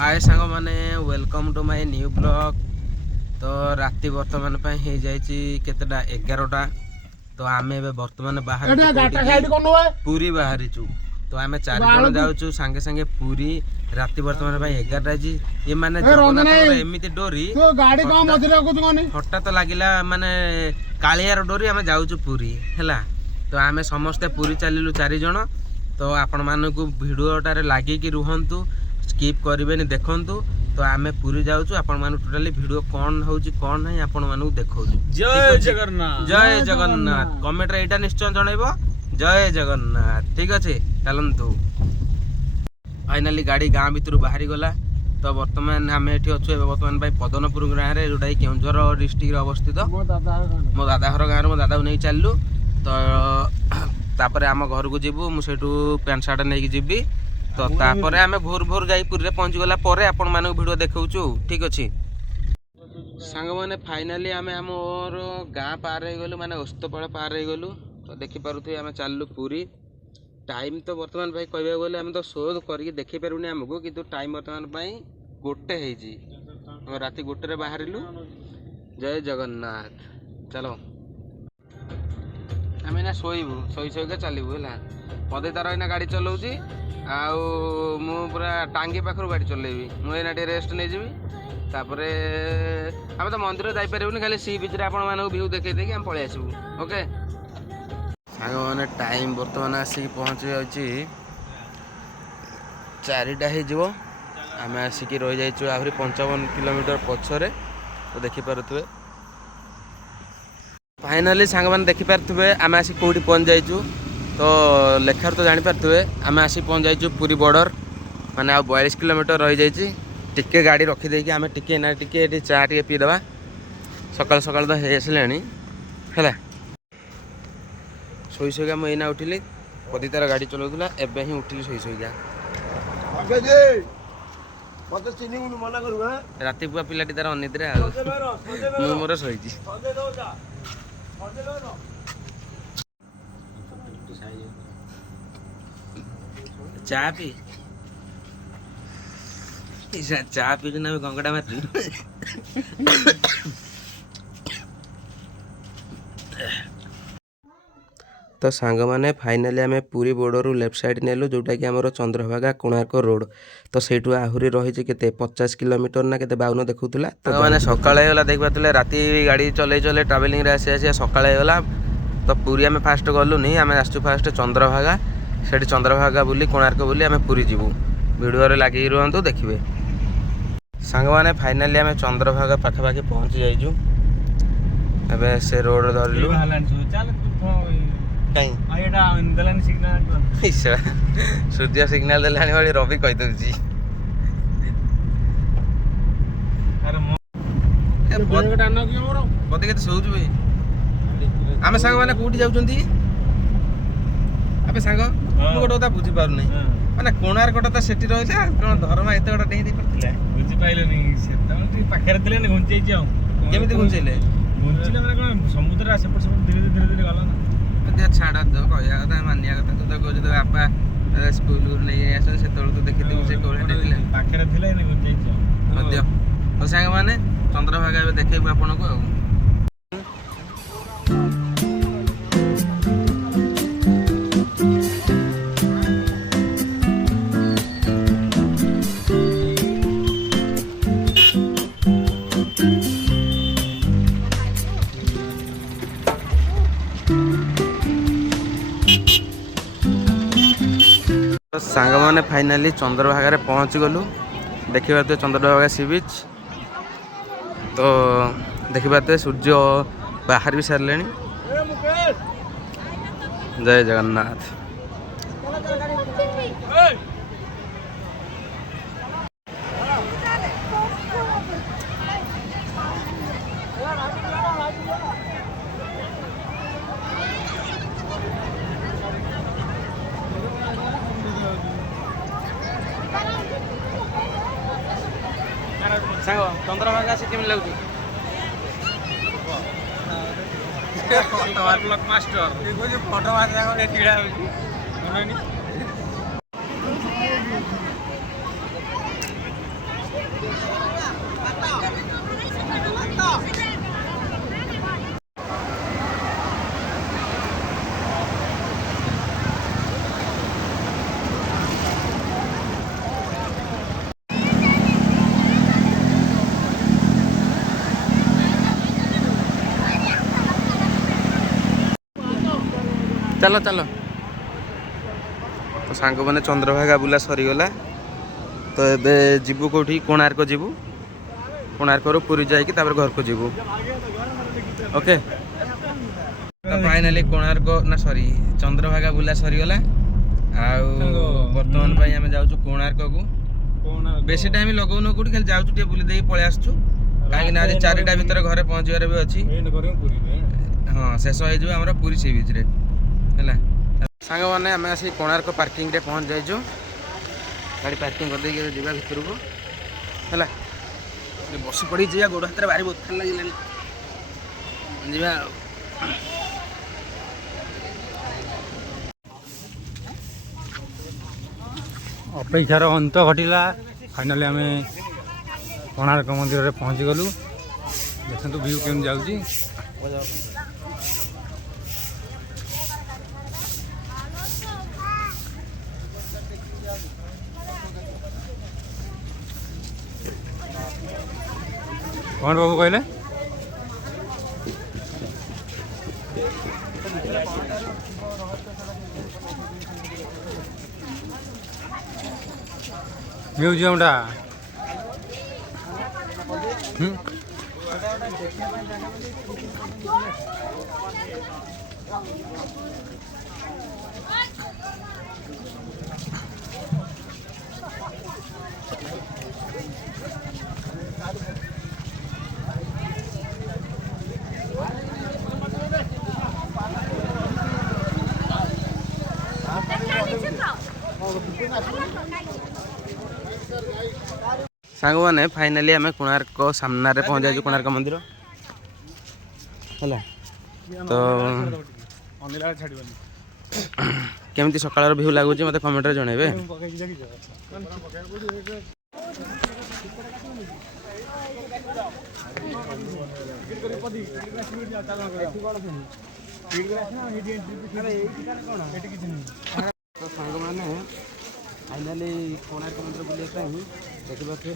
हाय सांग माने welcome to my new blog. तो राति बर्तमान हो जाता 11टा। तो आम बर्तमान बाहर पूरी बाहरी तो आम 4 जन जाऊँ सांगे सांगे पूरी। राति बर्तमान 11टा ये माने जगन्नाथ एमती डोरी हठात लगिला माने कालियार डोरी आम जाऊँ पूरी है। तो आम समस्ते पूरी चलू 4 जन। तो आपण मानक भिडटारे लगिकी रुहतु स्किप करें देखु। तो आम पूरी जाऊँ आपण मान टोटाली भिडियो कौन होची कौन नहीं आपण मानक देखो। जय जगन्नाथ जय जगन्नाथ कमेंट रे एटा निश्चय जनइब जय जगन्नाथ। ठीक अच्छे चलतु। फाइनाली गाड़ी गाँ भितर बाहरी गला। तो बर्तमान आम ये अच्छे बर्तमान पदनपुर गाँव में जोटा केउझर डिस्ट्रिक्ट अवस्थित मो दादा घर गाँव में दादा को नहीं चलू। तो तापर आम घर को जीवु मुझे पैंट सार्ट नहीं जीवी। तो तापर आम भोर भोर जा पुरी पहुँची गला आपण मानक भिडियो देखा। ठीक अच्छे सांग मैंने फाइनाली आम आमर गाँ पार हो गलु माने ओस्तपाड़ पार हो गलु। तो देखिपे आम चलू पूरी। टाइम तो बर्तमान भाई कह गले आम तो शो करके देखी पारूनी आमको किंतु टाइम बर्तमान गोटे हो राति गोटे बाहरिलु। जय जगन्नाथ चलो आम ना शोबू शोईका चलू है। मदे तार ना गाड़ी चलाऊँगी मु पूरा टांगी पाखर गाड़ी चलेबी मुझे रेस्ट नहीं जी। तापर आम तो मंदिर जापरूनी खाली सी बीच आप भ्यू देखे देखिए आम पलि आसबू। ओके सांग मैंने टाइम बर्तमान आसिक पहुँच जाऊँगी 4टा हो। आम आसिक रही जाइए आहरी 55 किलोमीटर पछरे। तो देखिपे फाइनाली सांग मैंने देखिपे आम आसिक कौटी पहुँच जाइए। तो लेखार तो जानीपे आम आसिक पहुँच जाइए पूरी बॉर्डर माने आ 42 किलोमीटर रही जाइए। टिके गाड़ी रखीदे आम टिके ना टिके चा टे पीदे सकाल सकाल तो हो आसला है। शोई शोईका मुझे ना उठिली पति तार गाड़ी चलाऊला एवं ही उठिली शोई शोईका। राति पुआ पिलाटी तार अनिद्रा मोर शोची चा पी चा पी ना गंगटा मार। तो सांग मैंने फाइनाली आम पूरी बॉर्डर लेफ्ट साइड नेलु जोटा कि आमर चंद्रभागा कोणार्क रोड। तो सहीठू आहरी रही के 50 किलोमीटर ना के 52 देखुला। तो मैंने सकाल देख पारे राति गाड़ी चले चले ट्रावेलिंग आसी आसी सकाल। तो पूरी आम फास्ट गलुनी आम आसू फास्ट चंद्रभागा से चंद्रभागा बुली कोणार्क बुली आम पूरी जीवु भिडियो लगे रुहतु देखिए। सांग मैंने फाइनाली आम चंद्रभागा पाखापाखि पहुँची जाइजु। एबे से रोड धरलु सूर्य सिग्नाल देलानी भाई रवि कहीदे पति के शोचु भाई। आम सांग मैंने कौटी जाऊँगी आबे सांग गोटे कथा बुझी पार नहीं माने कोणार्कटा तो सेठी रहिला कौन धर्मा एत गोटा डेई पड़ता बुझी पाइलनी से पाखे थे घुंचे केमी घुंचेले घुंचले मैंने कौन समुद्र सेपट सेपट धीरे धीरे धीरे गला ना छाड़ तो कह कथा मानिया कथा तू तो कहू तो बापा स्कूल नहीं आस से तो देखी से पाखे थे घुंचे तो सांग मैंने चंद्रभागा देखू आपन को सांग मैंने फाइनाली चंद्रभागा पहुँच गलु। देखी पारे चंद्रभागा सी बीच। तो देखी पारे सूर्य बाहर भी सारे। जय जगन्नाथ। सांग चंद्रभागा से केम लगुच ब्लॉक मास्टर फोटो छिड़ा चलो चलो तो सांग मैंने चंद्रभागा बुला सरीगला तो एबे जीवु कौटी कोणार्क जीवु कोणार्क पुरी जाइए घर को जीवु ओके तो फाइनाली कोणार्क ना सॉरी चंद्रभागा बुला सरीगला बर्तमान आम जाऊँ कोणार्क को बेसी टाइम लगौन कौटी खाली जाऊँ टे बुली दे पलि आसु कहीं आज 4टा भितर घरे पहुँचबार भी अच्छी हाँ शेष हो पुरी सी बीच रे है सांग मैंने आम आसी कोणार्क पार्किंग रे पहुँच जाइजु गाड़ी पार्किंग कर देके जीवा भितर को है बस पड़ी जा गोड़ हाथ भारी बोथर लगे जीवा अपेक्षार अंत घटिला फाइनाली आम कोणार्क मंदिर में पहुँची गलु देखु व्यू केम जाऊँगी कौन बाबू कहले म्यूजियम टा सांग मैंने फाइनाली आम कोणार्क सामना रे पहुँच जाए कोणार्क मंदिर है तो केमती सकाळ व्यू लगुच मत कमेंट रे जनइबे तो सांग मैंने फाइनाली कोणार्क मंदिर बुलाया देखिए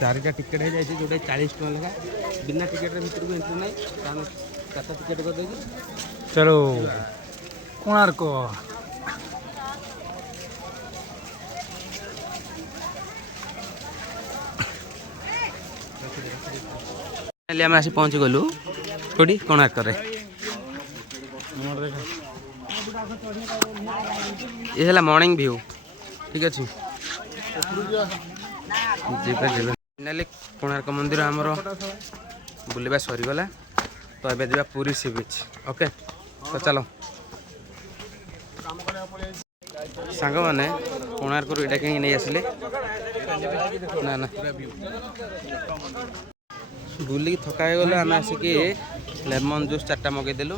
4टा टिकेट हो जाए जोटा 40 टका लेखा बिना टिकेट भितर को एंट्री ना 4टा टिकेट कर दे चलो कोणार्क आम आसी पहुँची गलु कौटी कोणार्क ये है मॉर्निंग व्यू ठीक अच्छे फाइनाली कोणार्क मंदिर आमर बुलवा सरीगला तो ये जा पुरी सी बीच ओके तो चलो सांग मैंने कोणार्क इटा कहीं नहीं आसिले ना ना बुलिक थका हो गले आम आसिक लेमन जूस 4टा मगेदेलु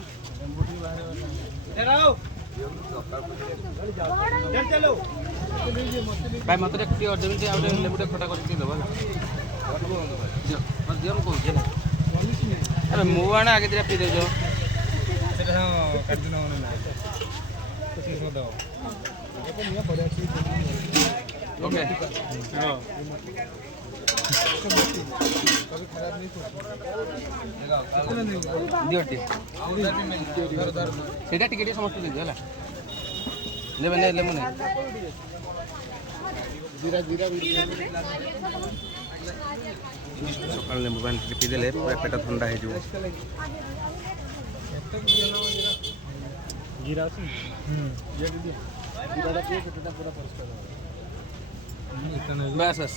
भाई मत अर्जेंट आउट लेबू खटा कर अरे मु आने आगे दिया पी देजो ओके दियो टिके समस्त दीजिए है लेबे ले लेमु नहीं सकाल लेबू पानी पी देले पूरा पेट ठंडा हो बस बस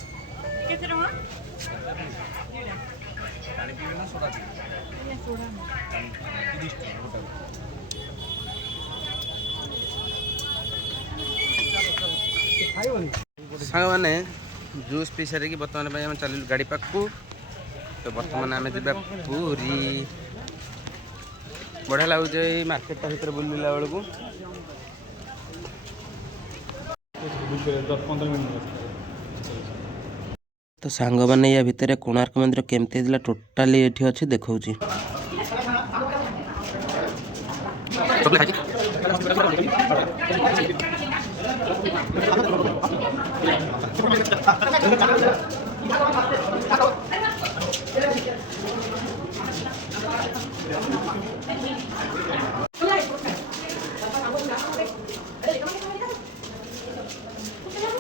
सांग मैंने जूस पी सारिकी बर्तमान चलू गाड़ी पाखु तो बर्तमान आम जा पूरी बढ़िया लगुच मार्केट भर बुलला बेलू 10-15 मिनट तो सांग मैंने या भितर कोणार्क मंदिर केमती है टोटाली ये अच्छी देखा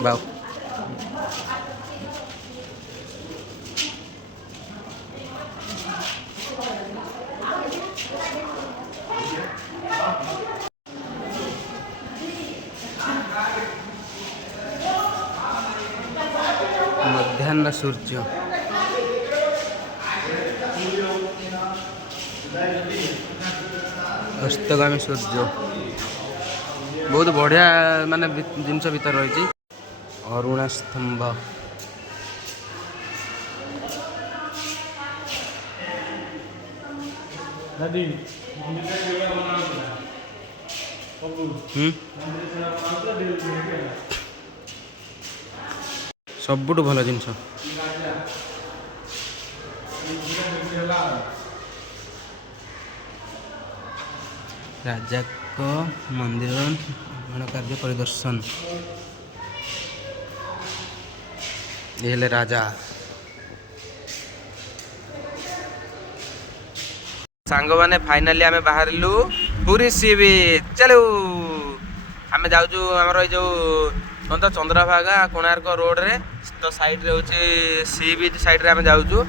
बाऊ मध्याह्न सूर्य अस्तगामी सूर्य बहुत बढ़िया माने जिनस भीतर रही अरुणा स्तंभ सबुठ भल जिनस राजा को मंदिर निर्माण कार्य परिदर्शन ये हेले राजा सांग माने फाइनाली आमे बाहरलु पूरी सी बीच चलो आमे जाउजु हमर जो कौन तो चंद्रभागा कोणार्क रोड रे तो साइड रे होचे सी बीच साइड रे आमे जाउजु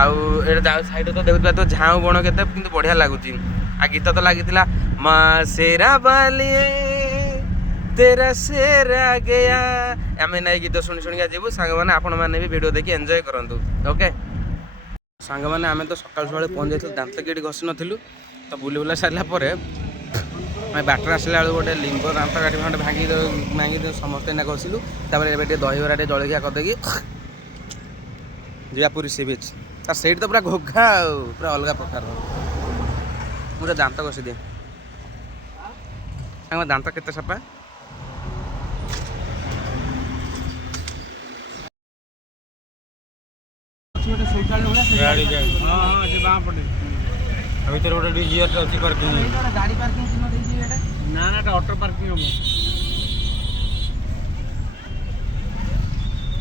आउ ए साइड तो देखुबा तो झाऊ बण केते किंतु बढ़िया लागुची आ गीत तो लागितिला मां शेरा वाली तेरा शेर आ गया आमे नै गीत सुनी सुनी जेबु सांग माने आपण माने भी वीडियो देखि एन्जॉय करंतु ओके सांग माने आमे तो सकाल सकाल पहुंच जाइथिलु दांत केडी घसी नथिलु तो बुली बुला सारला परे बाटर आसला बेलू गोटे लिंब दांत काटी खंडे भांगी समस्ते ना घसिलु तापर एबे दही बरा जलखिया करदेकी जीवा पूरी सी बीच तार सेठ तो पूरा घोघा पूरा अलग प्रकार मुझे दांत घसी दिए दांत केते सफा ଭିତରେ ଗୋଟେ ଡିଜିଆର ଅଛି ପାର୍କିଂ ଗାଡ଼ି ପାର୍କିଂ ଚିହ୍ନ ଦେଇଛି ଏଟା ନା ନା ଏଟା ଅଟୋ ପାର୍କିଂ ହବ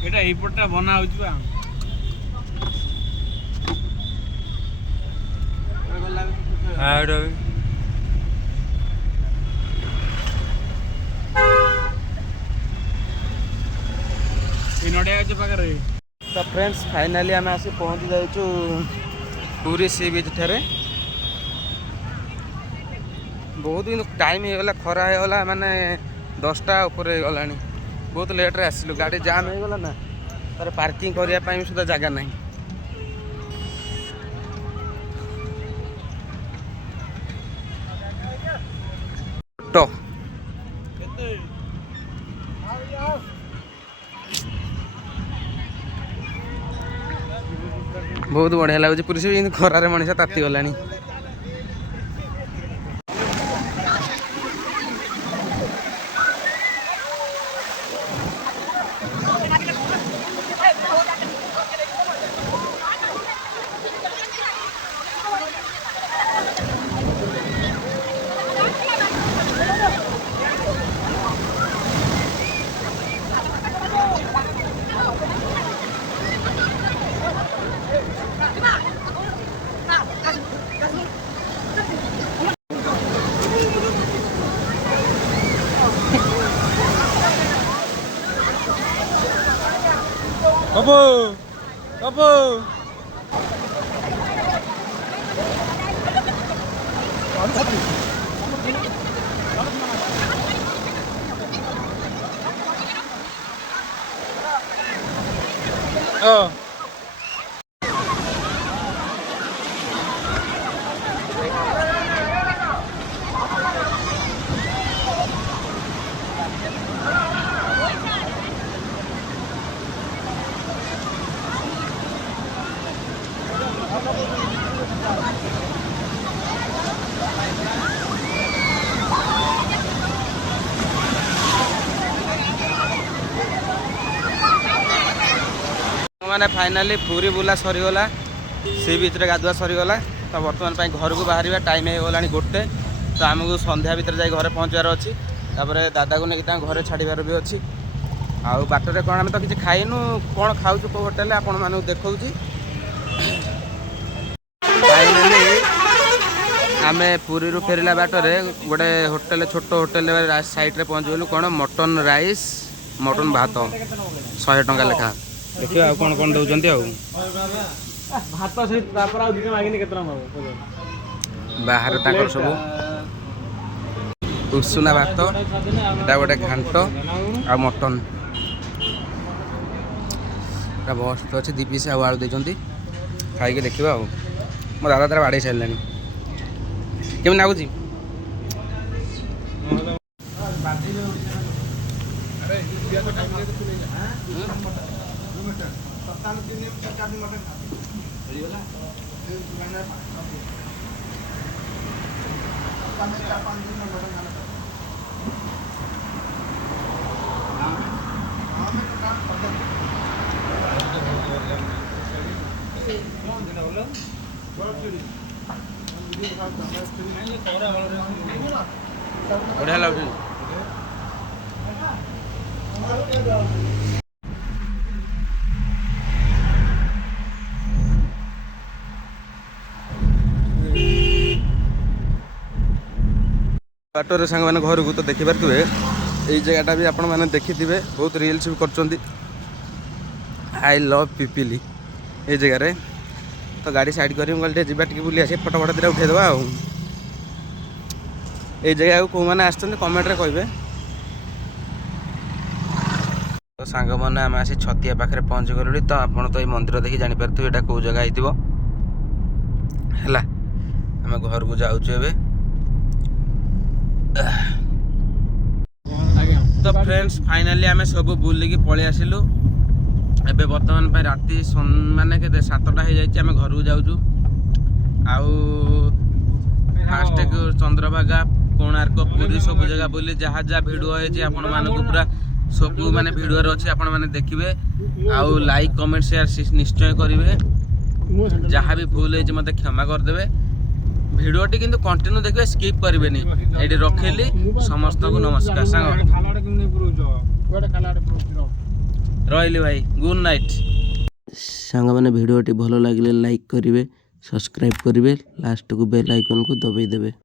ଏଟା ଏଇପଟଟା ବନା ହଉଛି ବା ଏ ନଡ଼ିଆ ଗଛ ପାଖରେ तो फ्रेंड्स फाइनाली आम आसी पहुँची जाइचु पूरी सी बीच ठारे बहुत दिन टाइम हो गला खरा हो गला माने 10टा ऊपर गला बहुत लेट रे आसिलु गाड़ी जाम हो गला ना तार पार्किंग करिया पई सुधा जगह नहीं तो बहुत बढ़िया लगुच पुरी से खरारे मनीष ताती गलानी Kapu, kapu. Oh. ମାନେ ଫାଇନାଲି ପୁରୀ ବୁଲା ସରିଗଲା, ସି ବିଚ୍ରେ ଗାଧୁଆ ସରିଗଲା। ତ ବର୍ତ୍ତମାନ ପାଇଁ ଘରକୁ ବାହାରିବା ଟାଇମ୍ ହେଇଗଲାଣି 1। ତ ଆମକୁ ସନ୍ଧ୍ୟା ଭିତରେ ଯାଇ ଘରେ ପହଞ୍ଚିବାର ଅଛି। ତାପରେ ଦାଦାକୁ ନେଇକି ତାଙ୍କ ଘରେ ଛାଡ଼ିବାର ବି ଅଛି। ଆଉ ବାଟରେ କ'ଣ ଆମେ ତ କିଛି ଖାଇନୁ, କ'ଣ ଖାଉଛୁ କେଉଁ ହୋଟେଲରେ ଆପଣମାନଙ୍କୁ ଦେଖାଉଛି। ଫାଇନାଲି ଆମେ ପୁରୀରୁ ଫେରିଲା ବାଟରେ ଗୋଟେ ହୋଟେଲ, ଛୋଟ ହୋଟେଲ ସାଇଡ଼୍ରେ ପହଞ୍ଚିଗଲୁ। କ'ଣ ମଟନ୍ ରାଇସ୍, ମଟନ୍ ଭାତ 100 ଟଙ୍କା ଲେଖା। ଦେଖିବା ଆଉ କ'ଣ କ'ଣ ଦେଉଛନ୍ତି। ଆଉ ବାହାରେ ତାଙ୍କର ସବୁ ଉଷୁନା ଭାତ, ଏଇଟା ଗୋଟେ ଘାଣ୍ଟ ଆଉ ମଟନ୍, ଏଇଟା ବଷ୍ଟ ଅଛି 2 ପିସ୍ ଆଉ ଆଳୁ ଦେଇଛନ୍ତି। ଖାଇକି ଦେଖିବା ଆଉ। ମୋ ଦାଦା ତାର ବାଡ଼େଇ ସାରିଲାଣି। କେମିତି ଲାଗୁଛି? ବଢ଼ିଆ ଲାଗୁଛି। ବାଟରେ ସାଙ୍ଗମାନେ ଘରକୁ ତ ଦେଖିପାରୁଥିବେ, ଏଇ ଜାଗାଟା ବି ଆପଣମାନେ ଦେଖିଥିବେ, ବହୁତ ରିଲ୍ସ ବି କରୁଛନ୍ତି। ଆଇ ଲଭ୍ ପିପିଲି ଏଇ ଜାଗାରେ। ତ ଗାଡ଼ି ସାଇଡ଼୍ କରି ମୁଁ କହିଲି ଟିକେ ଯିବା, ଟିକେ ବୁଲି ଆସିବା, ଫଟୋ ଦିଟା ଉଠାଇଦେବା। ଆଉ ଏଇ ଜାଗାକୁ କେଉଁମାନେ ଆସିଛନ୍ତି କମେଣ୍ଟରେ କହିବେ। ତ ସାଙ୍ଗମାନେ ଆମେ ଆସି ଛତିଆ ପାଖରେ ପହଞ୍ଚିଗଲୁଣି। ତ ଆପଣ ତ ଏଇ ମନ୍ଦିର ଦେଖି ଜାଣିପାରୁଥିବେ ଏଇଟା କେଉଁ ଜାଗା ହେଇଥିବ ହେଲା। ଆମେ ଘରକୁ ଯାଉଛୁ ଏବେ। ତ ଫ୍ରେଣ୍ଡସ୍ ଫାଇନାଲି ଆମେ ସବୁ ବୁଲିକି ପଳେଇ ଆସିଲୁ। ଏବେ ବର୍ତ୍ତମାନ ପାଇଁ ରାତି ମାନେ କେତେ 7ଟା ହେଇଯାଇଛି। ଆମେ ଘରକୁ ଯାଉଛୁ। ଆଉ ଫାଷ୍ଟ ଚନ୍ଦ୍ରଭାଗା, କୋଣାର୍କ, ପୁରୀ ସବୁ ଜାଗା ବୁଲି ଯାହା ଯାହା ଭିଡ଼ିଓ ହେଇଛି ଆପଣମାନଙ୍କୁ ପୁରା ସବୁ ମାନେ ଭିଡ଼ିଓରେ ଅଛି, ଆପଣମାନେ ଦେଖିବେ। ଆଉ ଲାଇକ୍ କମେଣ୍ଟ ସେୟାର ନିଶ୍ଚୟ କରିବେ। ଯାହା ବି ଭୁଲ ହେଇଛି ମୋତେ କ୍ଷମା କରିଦେବେ। ଭିଡ଼ିଓଟି କିନ୍ତୁ କଣ୍ଟିନ୍ୟୁ ଦେଖିବେ, ସ୍କିପ୍ କରିବେନି। ଏଇଠି ରଖିଲି, ସମସ୍ତଙ୍କୁ ନମସ୍କାର। ସାଙ୍ଗ ରହିଲି ଭାଇ, ଗୁଡ୍ ନାଇଟ୍। ସାଙ୍ଗମାନେ ଭିଡ଼ିଓଟି ଭଲ ଲାଗିଲେ ଲାଇକ୍ କରିବେ, ସବସ୍କ୍ରାଇବ୍ କରିବେ, ଲାଷ୍ଟକୁ ବେଲ୍ ଆଇକନ୍କୁ ଦବାଇ ଦେବେ।